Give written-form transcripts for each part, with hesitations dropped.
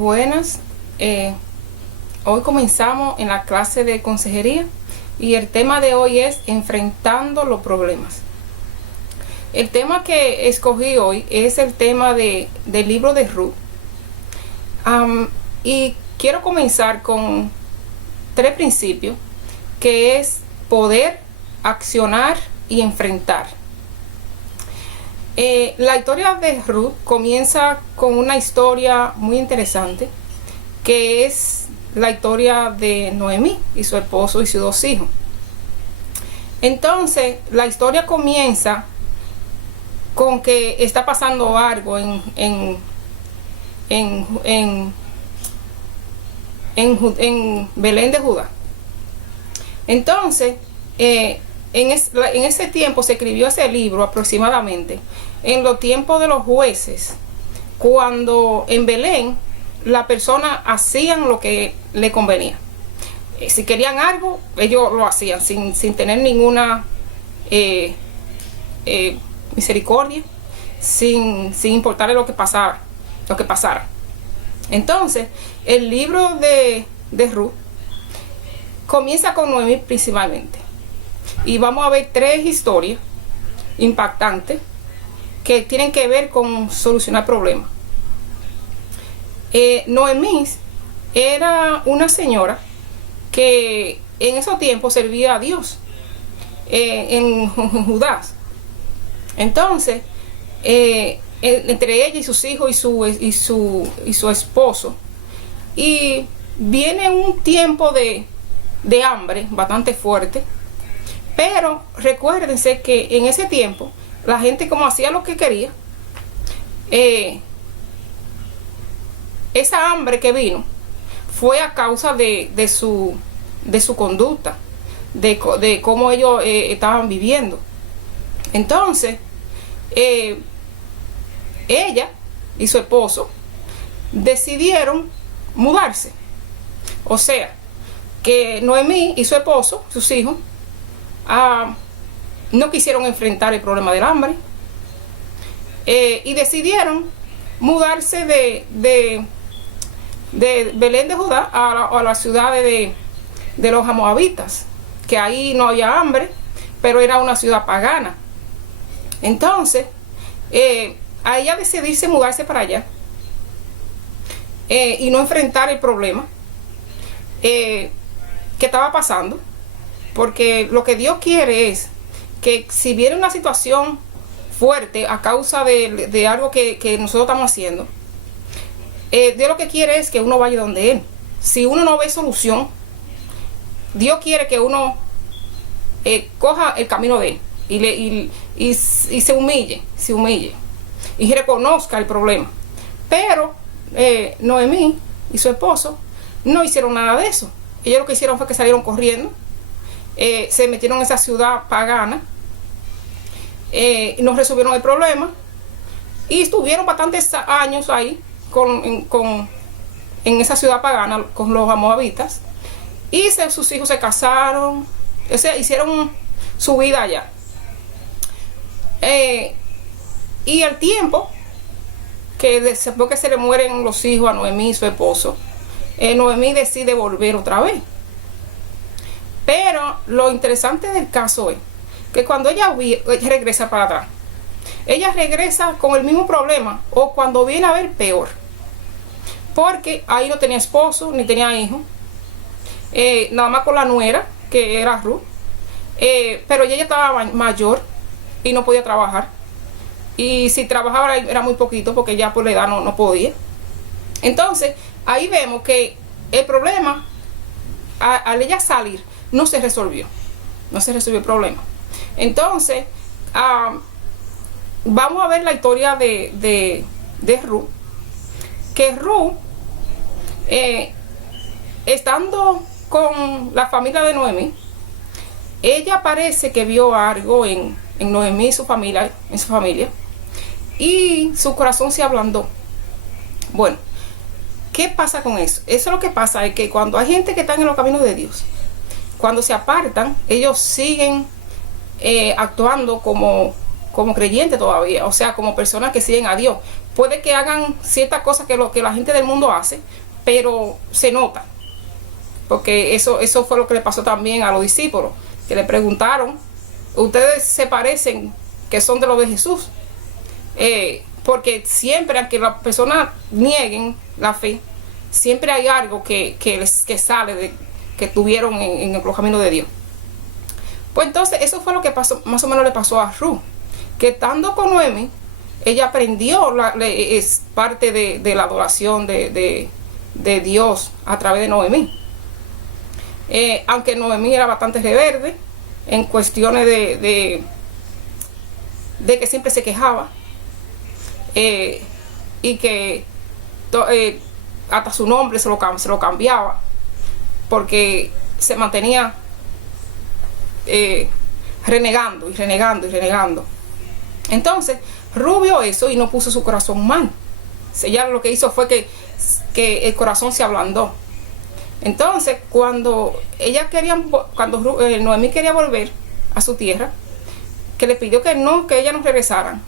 Buenas, hoy comenzamos en la clase de consejería y el tema de hoy es enfrentando los problemas. El tema que escogí hoy es el tema del libro de Ruth. Y quiero comenzar con 3 principios, que es poder, accionar y enfrentar. La historia de Ruth comienza con una historia muy interesante, que es la historia de Noemí y su esposo y sus 2 hijos. Entonces, la historia comienza con que está pasando algo en Belén de Judá. Entonces, en ese tiempo se escribió ese libro aproximadamente en los tiempos de los jueces, cuando en Belén la persona hacían lo que le convenía. Si querían algo, ellos lo hacían sin tener ninguna misericordia, sin importarle lo que pasara. Entonces, el libro de Ruth comienza con Noemí principalmente. Y vamos a ver 3 historias impactantes que tienen que ver con solucionar problemas. Noemí era una señora que en esos tiempos servía a Dios en Judá. Entonces, entre ella y sus hijos y su esposo, y viene un tiempo de hambre bastante fuerte. Pero recuérdense que en ese tiempo la gente, como hacía lo que quería, esa hambre que vino fue a causa de su conducta, de cómo ellos estaban viviendo. Entonces, ella y su esposo decidieron mudarse. O sea, que Noemí y su esposo, sus hijos, no quisieron enfrentar el problema del hambre, y decidieron mudarse de Belén de Judá a la ciudad de los moabitas, que ahí no había hambre, pero era una ciudad pagana. Entonces, a ella decidirse mudarse para allá y no enfrentar el problema que estaba pasando. Porque lo que Dios quiere es que si viene una situación fuerte a causa de algo que nosotros estamos haciendo, Dios lo que quiere es que uno vaya donde Él. Si uno no ve solución, Dios quiere que uno coja el camino de Él y se humille y reconozca el problema. Pero Noemí y su esposo no hicieron nada de eso. Ellos lo que hicieron fue que salieron corriendo. Se metieron en esa ciudad pagana, no resolvieron el problema y estuvieron bastantes años ahí en esa ciudad pagana con los moabitas, y sus hijos se casaron, hicieron su vida allá. Y al tiempo que después que se le mueren los hijos a Noemí y su esposo, Noemí decide volver otra vez. Pero lo interesante del caso es que cuando ella regresa para atrás, ella regresa con el mismo problema, o cuando viene a ver, peor. Porque ahí no tenía esposo, ni tenía hijo, nada más con la nuera, que era Ruth. Pero ella estaba mayor y no podía trabajar. Y si trabajaba era muy poquito, porque ya por la edad no podía. Entonces, ahí vemos que el problema, al ella salir, no se resolvió el problema. Entonces, vamos a ver la historia de Ruth. Que Ruth, estando con la familia de Noemí, ella parece que vio algo en Noemí y su familia, y su corazón se ablandó. Bueno, ¿qué pasa con eso? Eso lo que pasa es que cuando hay gente que está en los caminos de Dios, cuando se apartan, ellos siguen actuando como como creyentes todavía, o sea, como personas que siguen a Dios. Puede que hagan ciertas cosas que lo que la gente del mundo hace, pero se nota. Porque eso fue lo que le pasó también a los discípulos, que le preguntaron, ¿ustedes se parecen que son de los de Jesús? Porque siempre, aunque las personas nieguen la fe, siempre hay algo que sale de que tuvieron en el camino de Dios. Pues entonces eso fue lo que pasó, más o menos le pasó a Ruth, que estando con Noemi, ella aprendió es parte de la adoración de Dios a través de Noemí. Aunque Noemí era bastante rebelde en cuestiones de que siempre se quejaba, y que hasta su nombre se lo cambiaba, porque se mantenía renegando y renegando y renegando. Entonces Ruth vio eso y no puso su corazón mal. Ella lo que hizo fue que el corazón se ablandó. Entonces cuando Noemí quería volver a su tierra, que le pidió que ella no regresara,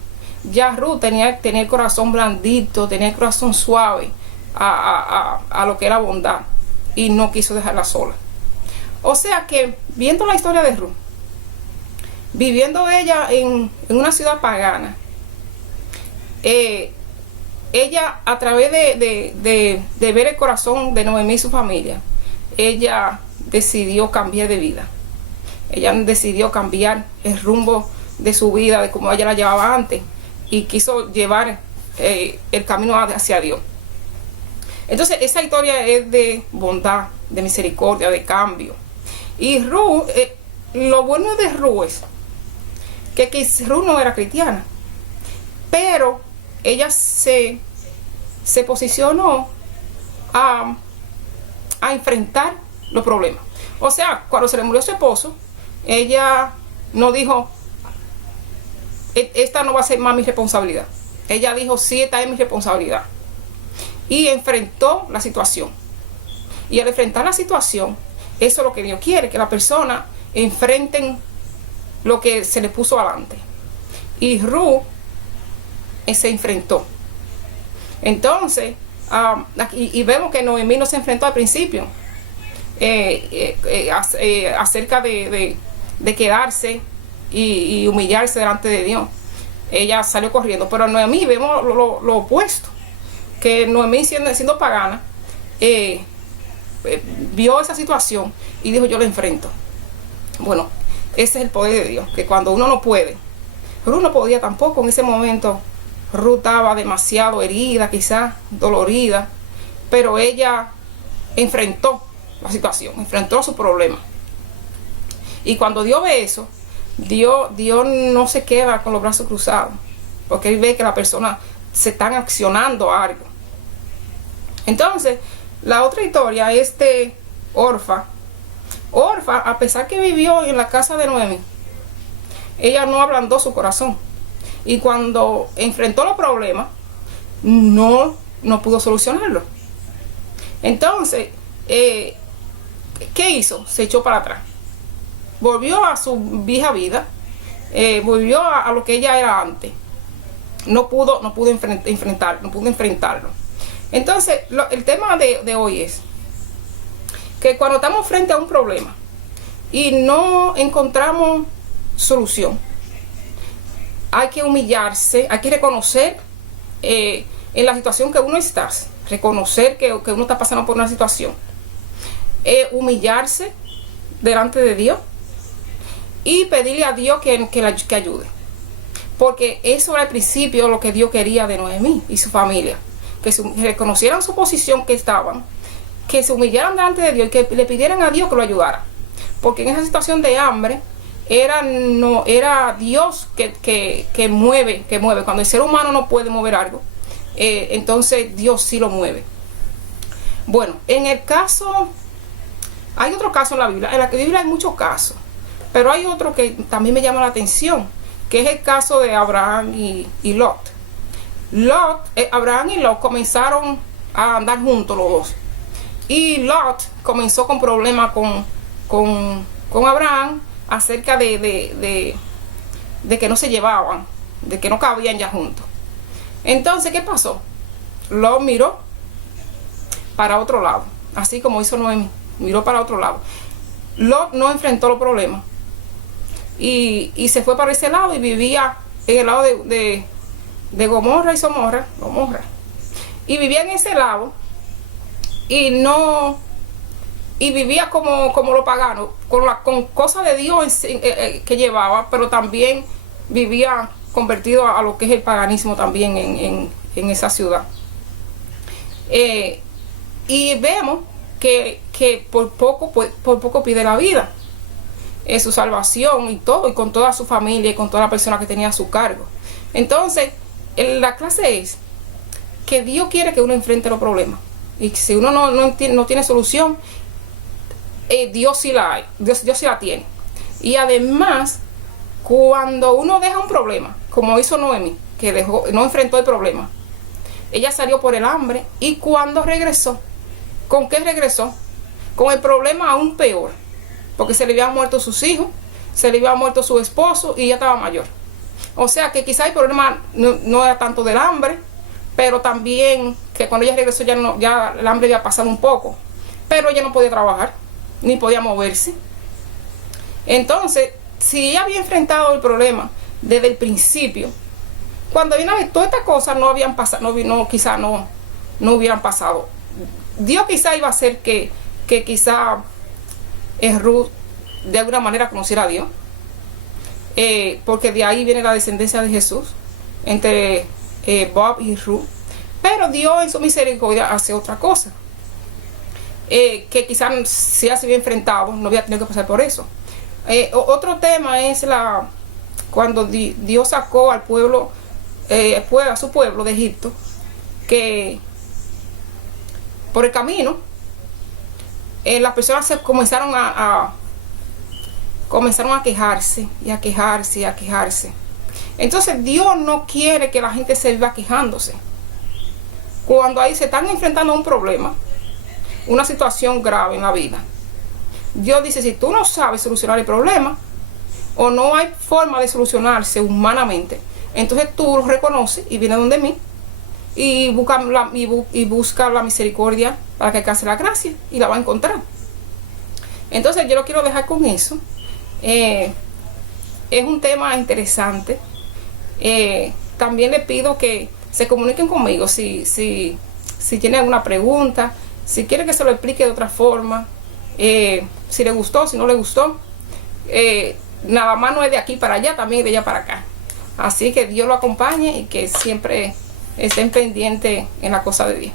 ya Ruth tenía el corazón blandito, tenía el corazón suave a lo que era bondad, y no quiso dejarla sola. O sea que, viendo la historia de Ruth, viviendo ella en una ciudad pagana, ella, a través de ver el corazón de Noemí y su familia, ella decidió cambiar de vida. Ella decidió cambiar el rumbo de su vida, de cómo ella la llevaba antes, y quiso llevar el camino hacia Dios. Entonces esa historia es de bondad, de misericordia, de cambio. Y Ruth, lo bueno de Ruth es que Ruth no era cristiana, pero ella se posicionó a enfrentar los problemas. O sea, cuando se le murió su esposo, ella no dijo, esta no va a ser más mi responsabilidad. Ella dijo, sí, esta es mi responsabilidad. Y enfrentó la situación. Y al enfrentar la situación, eso es lo que Dios quiere, que la persona enfrenten lo que se le puso adelante. Y Ruth se enfrentó. Entonces, y vemos que Noemí no se enfrentó al principio acerca de quedarse y humillarse delante de Dios. Ella salió corriendo, pero Noemí vemos lo opuesto, que Noemí siendo pagana, vio esa situación y dijo, yo la enfrento. Bueno, ese es el poder de Dios, que cuando uno no puede, Ruth no podía tampoco en ese momento. Ruth estaba demasiado herida, quizás dolorida, pero ella enfrentó la situación, enfrentó su problema. Y cuando Dios ve eso, Dios no se queda con los brazos cruzados, porque Él ve que la persona se están accionando algo. Entonces, la otra historia es de Orfa. Orfa, a pesar que vivió en la casa de Noemí, ella no ablandó su corazón. Y cuando enfrentó los problemas, no pudo solucionarlo. Entonces, ¿qué hizo? Se echó para atrás. Volvió a su vieja vida, volvió a lo que ella era antes. No pudo enfrentarlo. Entonces, el tema de hoy es que cuando estamos frente a un problema y no encontramos solución, hay que humillarse, hay que reconocer en la situación que uno está, reconocer que uno está pasando por una situación, humillarse delante de Dios y pedirle a Dios que ayude. Porque eso era al principio lo que Dios quería de Noemí y su familia, que reconocieran su posición que estaban, que se humillaran delante de Dios y que le pidieran a Dios que lo ayudara. Porque en esa situación de hambre, era Dios que mueve. Cuando el ser humano no puede mover algo, entonces Dios sí lo mueve. Bueno, en el caso, hay otro caso en la Biblia. En la Biblia hay muchos casos, pero hay otro que también me llama la atención, que es el caso de Abraham y Lot. Abraham y Lot comenzaron a andar juntos los dos. Y Lot comenzó con problemas con Abraham, acerca de que no se llevaban, de que no cabían ya juntos. Entonces, ¿qué pasó? Lot miró para otro lado, así como hizo Noemi, miró para otro lado. Lot no enfrentó los problemas y se fue para ese lado y vivía en el lado de Gomorra y Gomorra, y vivía en ese lado y no, y vivía como lo pagano, con cosas de Dios que llevaba, pero también vivía convertido a lo que es el paganismo también en esa ciudad. Y vemos que por poco pide la vida, su salvación y todo, y con toda su familia y con toda la persona que tenía a su cargo. Entonces, la clase es que Dios quiere que uno enfrente los problemas, y si uno no tiene solución, Dios sí la tiene. Y además, cuando uno deja un problema, como hizo Noemi, que no enfrentó el problema, ella salió por el hambre, y cuando regresó, ¿con qué regresó? Con el problema aún peor, porque se le habían muerto sus hijos, se le había muerto su esposo y ella estaba mayor. O sea que quizá el problema no era tanto del hambre, pero también que cuando ella regresó ya el hambre había pasado un poco, pero ella no podía trabajar ni podía moverse. Entonces, si ella había enfrentado el problema desde el principio, cuando vino a ver todas estas cosas no habían pasado, quizá no hubieran pasado. Dios quizá iba a hacer que quizá Ruth de alguna manera conociera a Dios, porque de ahí viene la descendencia de Jesús entre Bob y Ruth. Pero Dios en su misericordia hace otra cosa, que quizás si ya se había enfrentado no había tenido que pasar por eso. Otro tema es cuando Dios sacó al pueblo, a su pueblo de Egipto, que por el camino las personas comenzaron a quejarse y a quejarse y a quejarse. Entonces Dios no quiere que la gente se viva quejándose. Cuando ahí se están enfrentando a un problema, una situación grave en la vida, Dios dice: si tú no sabes solucionar el problema, o no hay forma de solucionarse humanamente, entonces tú lo reconoces y vienes donde mí y busca la misericordia para que alcance la gracia, y la va a encontrar. Entonces yo lo quiero dejar con eso. Es un tema interesante. También le pido que se comuniquen conmigo si tienen alguna pregunta, si quieren que se lo explique de otra forma, si le gustó, si no le gustó. Nada más no es de aquí para allá, también es de allá para acá. Así que Dios lo acompañe y que siempre estén pendientes en la cosa de Dios.